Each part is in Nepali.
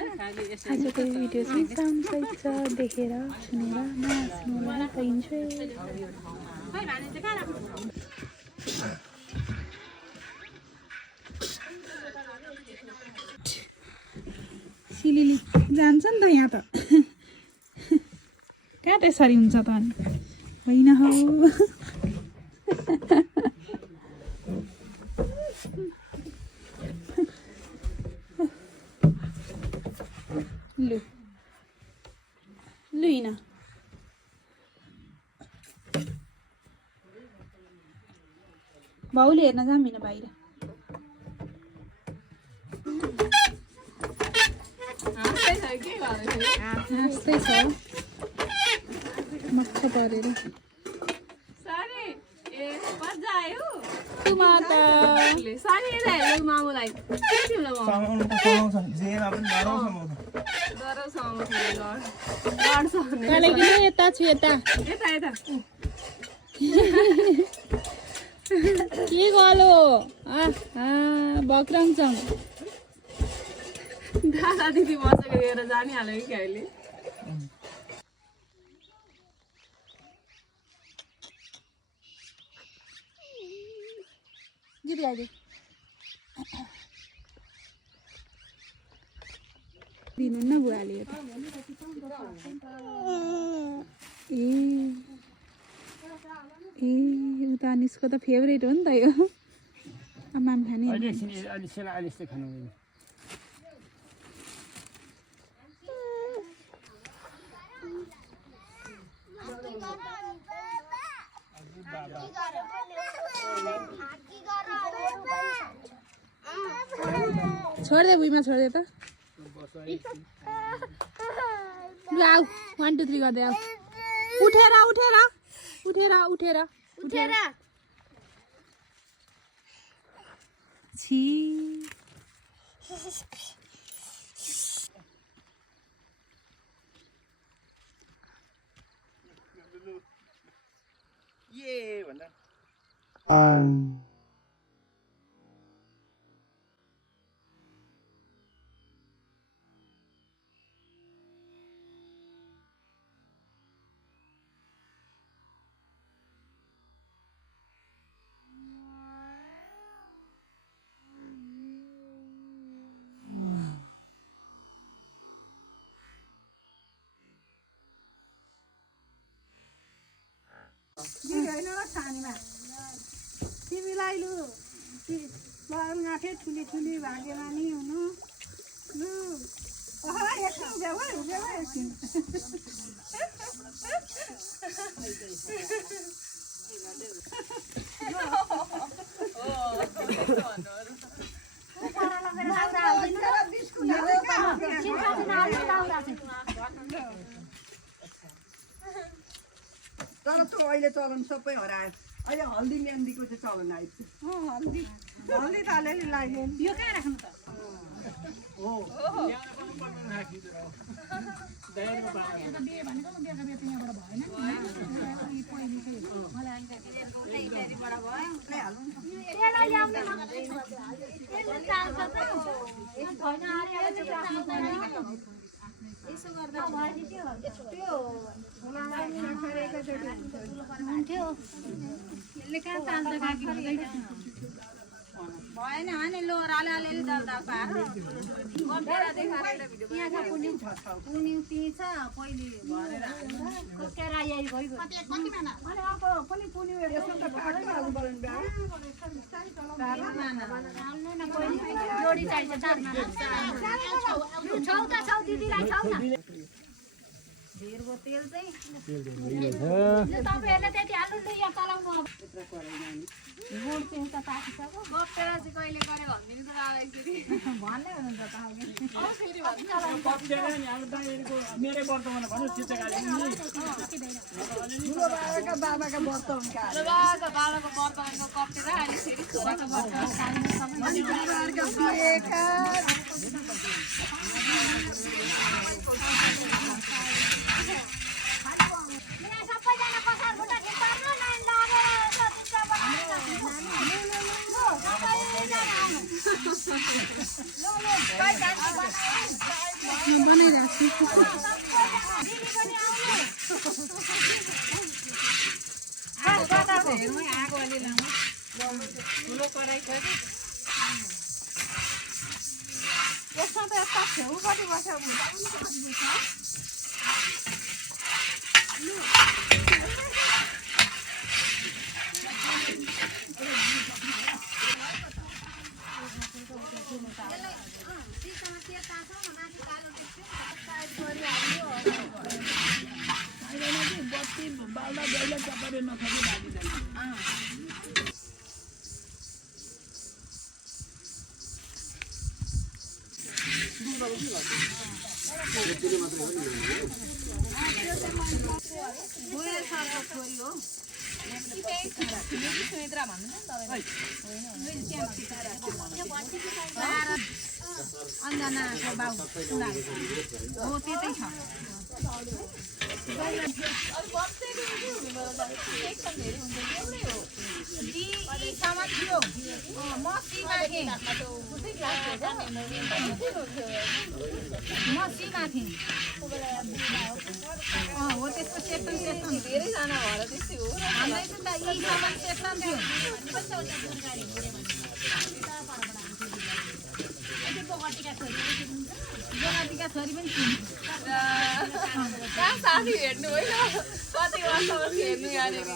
आजको भिडियो चाहिँ साउन्ड सहित छ, देखेर सुनेर नहाँस्नुहोला। पाइन्छ सिलिली जान्छ नि त यहाँ त कहाँ त्यसरी हुन्छ त अनि होइन हौ लु लु हिँड बाउले हेर्न जाऊँ हिँड बाहिर हाँस्दै छ मक्ख परेर यता छु यता के गलो भक्रङचङ दादा दिदी बसेको लिएर जानिहाल्यो कि अहिले दिदी आइदे दिनुहुन्न बुवाले ए उता अनिसको त फेभरेट हो नि त यो आमाम खाने छोड़ दे भुइँमा छोड़ दे त लु आऊ 1 2 3 गर्दै आऊ उठेर उठेर उठेर उठेर उठेर छी ये भन्दा तिमीलाई लु गाँठे ठुली ठुली भाग्यमानी हुनु लु एकछिन एकछिन तर त्यो अहिले चलन सबै हरायो अहिले हल्दी मेहन्दीको चाहिँ चलन आइपुग्यो हल्दी हल्दी त अलिअलि लाग्यो यो कहाँ राख्नु त हो यसो गर्दा त्यो भएन भने लोहराले अलिअलि दलदल पार पुनि त्यही छ पहिले भरेर पनि पुनि जोडी चाहिन्छ ढेरको तेल चाहिँ तपाईँहरूले त्यति हाल्नु नि यहाँ चलाउनु गुड चाहिँ त पाकिसक्यो बोकेर चाहिँ कहिले गरे भनिदिनु त दादा एकचोटि भन्दै हुनुहुन्छ त बाबाका वर्तमानका कप्टेर अहिले फेरि छोराको ठुलो कराई छ कि यसमा त यता छेउपट्टि बस्यो अन्जनाको बाउ हो त्यतै छ हो त्यसको सेक्सन सेक्सन धेरैजना भएर त्यस्तै हो जोगाटीका छोरी पनि साथी हेर्नु होइन कति वर्षपछि हेर्नु यहाँनिर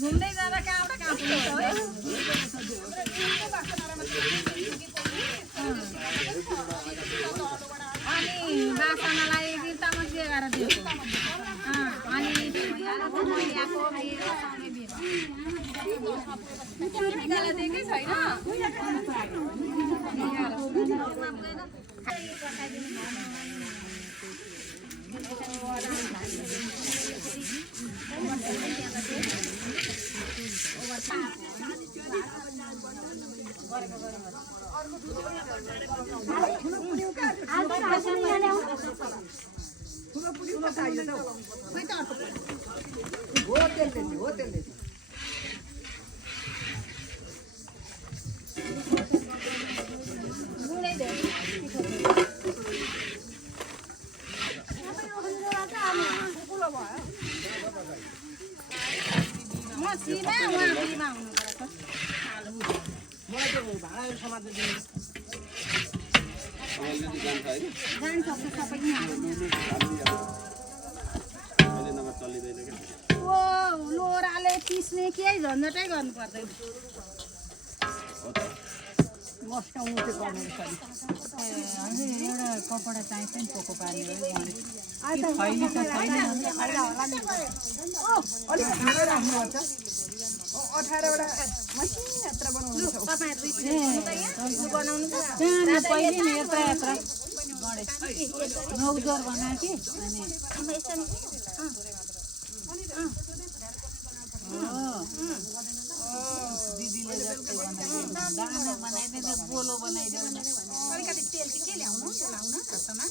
घुम्दै जाँदा कहाँबाट कहाँ पुग्छ है अनि बासनालाई बिर्तामा के गरेर दिएको अनि दिएकै छैन लोराले पिस्ने केही झन्झटै गर्नु पर्दैन एउटा कपडा चाहिन्छ नि पोको पार्ने नौजोर बनायो कि दिदीले जस्तै दाना बनाइदियो गोलो बनाइदियो अलिकति तेल चाहिँ के ल्याउनु लाउन हातमा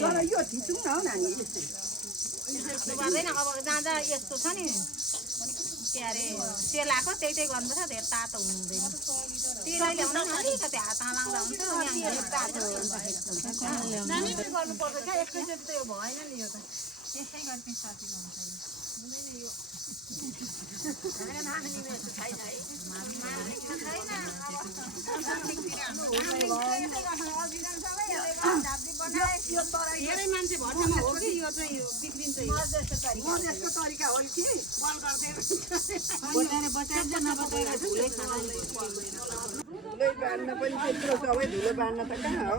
तर यो थिचौँ न हौ नानी गर्दैन अब जाँदा यस्तो छ नि के अरे सेलाएको त्यही गर्नुपर्छ धेरै तातो हुनु हुँदैन तेलै ल्याउनु अलिकति हातमा लाउँदा हुन्छ गर्नुपर्छ एकैचोटि त यो भएन नि यो त त्यसै गर्ने साथी धेरै मान्छे भट्टामा हो कि यो चाहिँ बिग्रिन्छ मधेसको तरिका हो कि बल गर्दैन धुलै बाँड्न पनि त्यत्रो सबै धुलो बाँड्न त कहाँ हो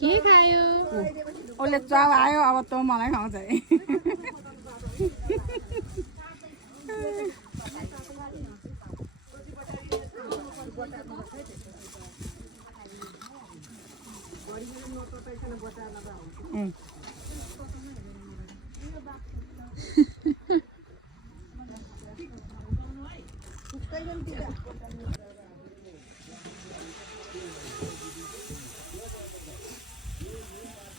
के खायो उसले चाउ आयो अब तँ मलाई खाउँछ है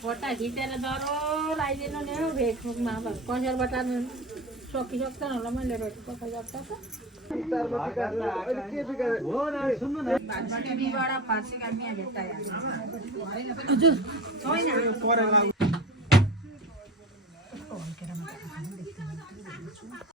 बट्टा खिचेर डह्रो लगाइदिनु नि हौ भेकमा अब कन्जर बट्टा सकिसक्दैन होला मैले रोटी पकाइरहेको टिभीबाट फर्सीका बिहा भेट्टाइहाल्छ।